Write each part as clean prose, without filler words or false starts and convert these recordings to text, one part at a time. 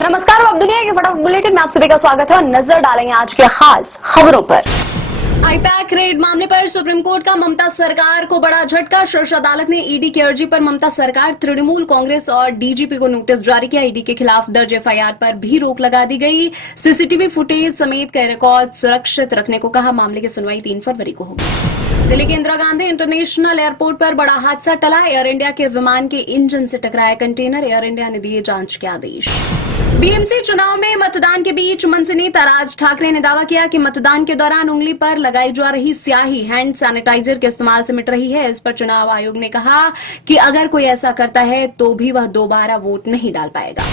नमस्कार, अब दुनिया के फटाफट बुलेटिन में आप सभी का स्वागत है और नजर डालेंगे आज के खास खबरों पर। आईपैक रेड मामले पर सुप्रीम कोर्ट का ममता सरकार को बड़ा झटका। शीर्ष अदालत ने ईडी की अर्जी पर ममता सरकार, तृणमूल कांग्रेस और डीजीपी को नोटिस जारी किया। ईडी के खिलाफ दर्ज एफआईआर पर भी रोक लगा दी गई। सीसीटीवी फुटेज समेत कई रिकॉर्ड सुरक्षित रखने को कहा। मामले की सुनवाई 3 फरवरी को होगी। दिल्ली के इंदिरा गांधी इंटरनेशनल एयरपोर्ट पर बड़ा हादसा टला। एयर इंडिया के विमान के इंजन से टकराया कंटेनर। एयर इंडिया ने दिए जांच के आदेश। बीएमसी चुनाव में मतदान के बीच मनसे नेता राज ठाकरे ने दावा किया कि मतदान के दौरान उंगली पर लगाई जा रही स्याही हैंड सैनिटाइजर के इस्तेमाल से मिट रही है। इस पर चुनाव आयोग ने कहा कि अगर कोई ऐसा करता है तो भी वह दोबारा वोट नहीं डाल पाएगा।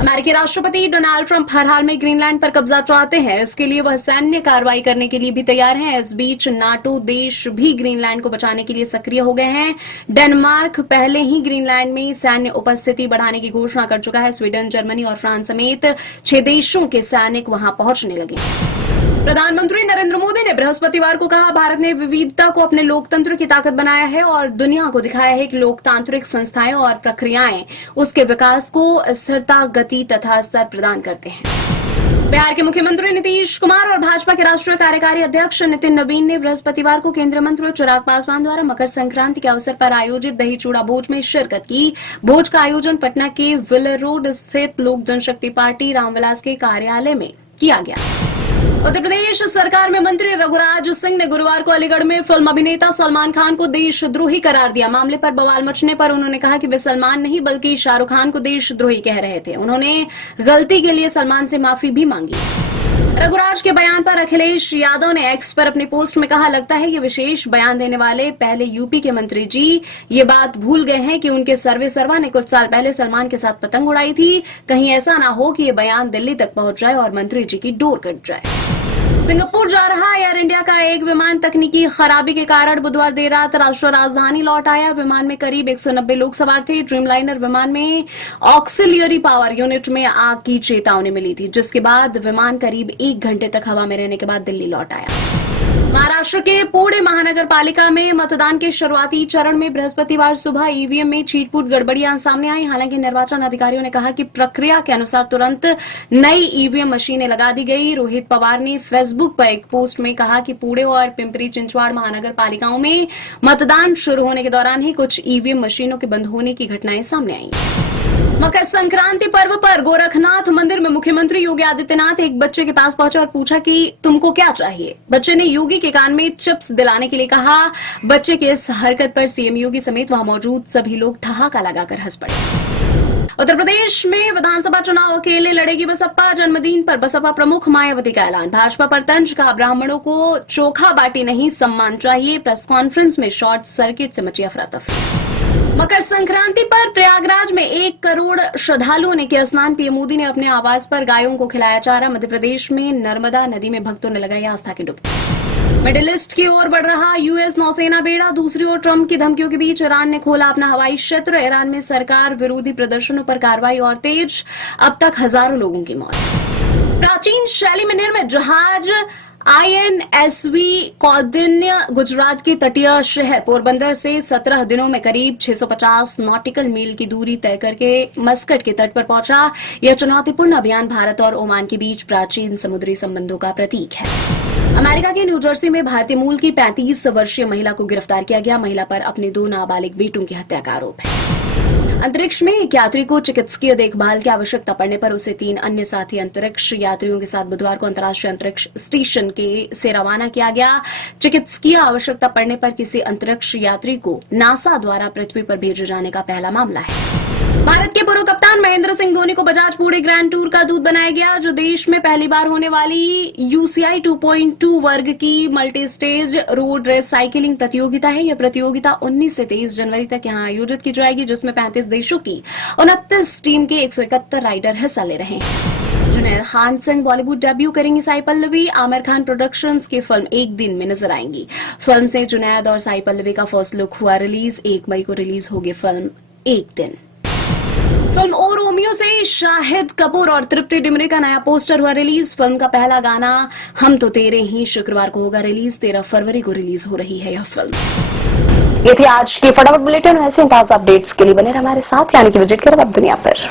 अमेरिकी राष्ट्रपति डोनाल्ड ट्रंप हर हाल में ग्रीनलैंड पर कब्जा चाहते हैं। इसके लिए वह सैन्य कार्रवाई करने के लिए भी तैयार हैं। इस बीच नाटो देश भी ग्रीनलैंड को बचाने के लिए सक्रिय हो गए हैं। डेनमार्क पहले ही ग्रीनलैंड में सैन्य उपस्थिति बढ़ाने की घोषणा कर चुका है। स्वीडन, जर्मनी और फ्रांस समेत 6 देशों के सैनिक वहां पहुंचने लगे। प्रधानमंत्री नरेंद्र मोदी ने बृहस्पतिवार को कहा, भारत ने विविधता को अपने लोकतंत्र की ताकत बनाया है और दुनिया को दिखाया है कि लोकतांत्रिक संस्थाएं और प्रक्रियाएं उसके विकास को स्थिरता, गति तथा स्तर प्रदान करते हैं। बिहार के मुख्यमंत्री नीतीश कुमार और भाजपा के राष्ट्रीय कार्यकारी अध्यक्ष नितिन नवीन ने बृहस्पतिवार को केंद्रीय मंत्री चिराग पासवान द्वारा मकर संक्रांति के अवसर पर आयोजित दही चूड़ा भोज में शिरकत की। भोज का आयोजन पटना के विलर रोड स्थित लोक जनशक्ति पार्टी रामविलास के कार्यालय में किया गया। उत्तर प्रदेश सरकार में मंत्री रघुराज सिंह ने गुरुवार को अलीगढ़ में फिल्म अभिनेता सलमान खान को देशद्रोही करार दिया। मामले पर बवाल मचने पर उन्होंने कहा कि वे सलमान नहीं बल्कि शाहरुख खान को देशद्रोही कह रहे थे। उन्होंने गलती के लिए सलमान से माफी भी मांगी। रघुराज के बयान पर अखिलेश यादव ने एक्स पर अपने पोस्ट में कहा, लगता है ये विशेष बयान देने वाले पहले यूपी के मंत्री जी ये बात भूल गए हैं कि उनके सर्वे सर्वा ने कुछ साल पहले सलमान के साथ पतंग उड़ाई थी। कहीं ऐसा ना हो कि ये बयान दिल्ली तक पहुंच जाए और मंत्री जी की डोर कट जाए। सिंगापुर जा रहा एयर इंडिया का एक विमान तकनीकी खराबी के कारण बुधवार देर रात राष्ट्रीय राजधानी लौट आया। विमान में करीब 190 लोग सवार थे। ड्रीमलाइनर विमान में ऑक्सिलियरी पावर यूनिट में आग की चेतावनी मिली थी, जिसके बाद विमान करीब 1 घंटे तक हवा में रहने के बाद दिल्ली लौट आया। महाराष्ट्र के पुणे महानगर पालिका में मतदान के शुरुआती चरण में बृहस्पतिवार सुबह ईवीएम में छीटपूट गड़बड़ियां सामने आई। हालांकि निर्वाचन अधिकारियों ने कहा कि प्रक्रिया के अनुसार तुरंत नई ईवीएम मशीनें लगा दी गई। रोहित पवार ने फेसबुक पर एक पोस्ट में कहा कि पुणे और पिंपरी चिंचवाड़ महानगर पालिकाओं में मतदान शुरू होने के दौरान ही कुछ ईवीएम मशीनों के बंद होने की घटनाएं सामने आई। मकर संक्रांति पर्व पर गोरखनाथ मंदिर में मुख्यमंत्री योगी आदित्यनाथ एक बच्चे के पास पहुंचे और पूछा कि तुमको क्या चाहिए। बच्चे ने योगी के कान में चिप्स दिलाने के लिए कहा। बच्चे के इस हरकत पर सीएम योगी समेत वहां मौजूद सभी लोग ठहाका लगाकर हंस पड़े। उत्तर प्रदेश में विधानसभा चुनाव अकेले लड़ेगी बसपा। जन्मदिन पर बसपा प्रमुख मायावती का ऐलान। भाजपा पर तंज, कहा ब्राह्मणों को चोखा बाटी नहीं सम्मान चाहिए। प्रेस कॉन्फ्रेंस में शॉर्ट सर्किट से मची अफरा-तफरी। मकर संक्रांति पर प्रयागराज में 1 करोड़ श्रद्धालुओं ने किया स्नान। पीएम मोदी ने अपने आवास पर गायों को खिलाया चारा। मध्य प्रदेश में नर्मदा नदी में भक्तों ने लगाई आस्था की डुबकी। मिडिल ईस्ट की ओर बढ़ रहा यूएस नौसेना बेड़ा। दूसरी ओर ट्रंप की धमकियों के बीच ईरान ने खोला अपना हवाई क्षेत्र। ईरान में सरकार विरोधी प्रदर्शनों पर कार्रवाई और तेज। अब तक हजारों लोगों की मौत। प्राचीन शैली में निर्मित जहाज INSV कौंडिन्य गुजरात के तटीय शहर पोरबंदर से 17 दिनों में करीब 650 नॉटिकल मील की दूरी तय करके मस्कट के तट पर पहुंचा। यह चुनौतीपूर्ण अभियान भारत और ओमान के बीच प्राचीन समुद्री संबंधों का प्रतीक है। अमेरिका के न्यू जर्सी में भारतीय मूल की 35 वर्षीय महिला को गिरफ्तार किया गया। महिला पर अपने 2 नाबालिग बेटों की हत्या का आरोप है। अंतरिक्ष में एक यात्री को चिकित्सकीय देखभाल की आवश्यकता पड़ने पर उसे 3 अन्य साथी अंतरिक्ष यात्रियों के साथ बुधवार को अंतर्राष्ट्रीय अंतरिक्ष स्टेशन से रवाना किया गया। चिकित्सकीय आवश्यकता पड़ने पर किसी अंतरिक्ष यात्री को नासा द्वारा पृथ्वी पर भेजे जाने का पहला मामला है। भारत के पूर्व कप्तान महेंद्र सिंह धोनी को बजाज पुणे ग्रैंड टूर का दूत बनाया गया, जो देश में पहली बार होने वाली UCI 2.2 वर्ग की multi stage road race cycling प्रतियोगिता है। यह प्रतियोगिता 19 से 23 जनवरी तक यहां आयोजित की जाएगी, जिसमें 35 देशों की 29 टीम के 171 राइडर हिस्सा ले रहे हैं। जुनैद खान संग बॉलीवुड डेब्यू करेंगी साई पल्लवी। आमिर खान प्रोडक्शंस की फिल्म 1 दिन में नजर आएंगी। फिल्म से जुनैद और साई पल्लवी का फर्स्ट लुक हुआ रिलीज। 1 मई को रिलीज होगी फिल्म 1 दिन। फिल्म ओ रोमियो से शाहिद कपूर और तृप्ति डिमरी का नया पोस्टर हुआ रिलीज। फिल्म का पहला गाना हम तो तेरे ही शुक्रवार को होगा रिलीज। 13 फरवरी को रिलीज हो रही है यह फिल्म। ये थी आज की फटाफट बुलेटिन। ऐसे ताजा अपडेट्स के लिए बने रहे हमारे साथ, यानी कि विजिट करें अब दुनिया पर।